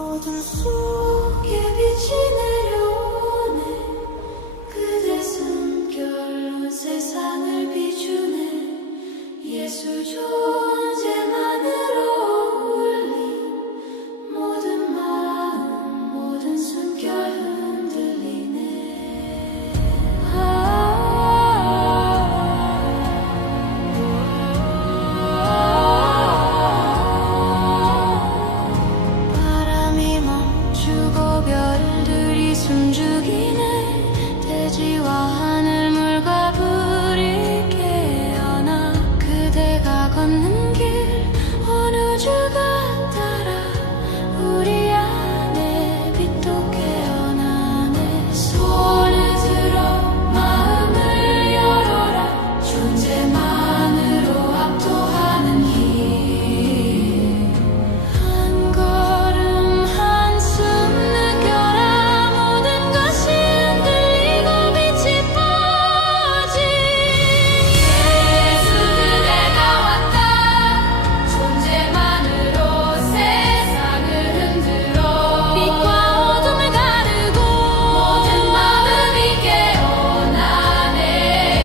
어둠 속에 빛이 내려오네. 그대 손결로 세상을 비추네. 예수조 beginning.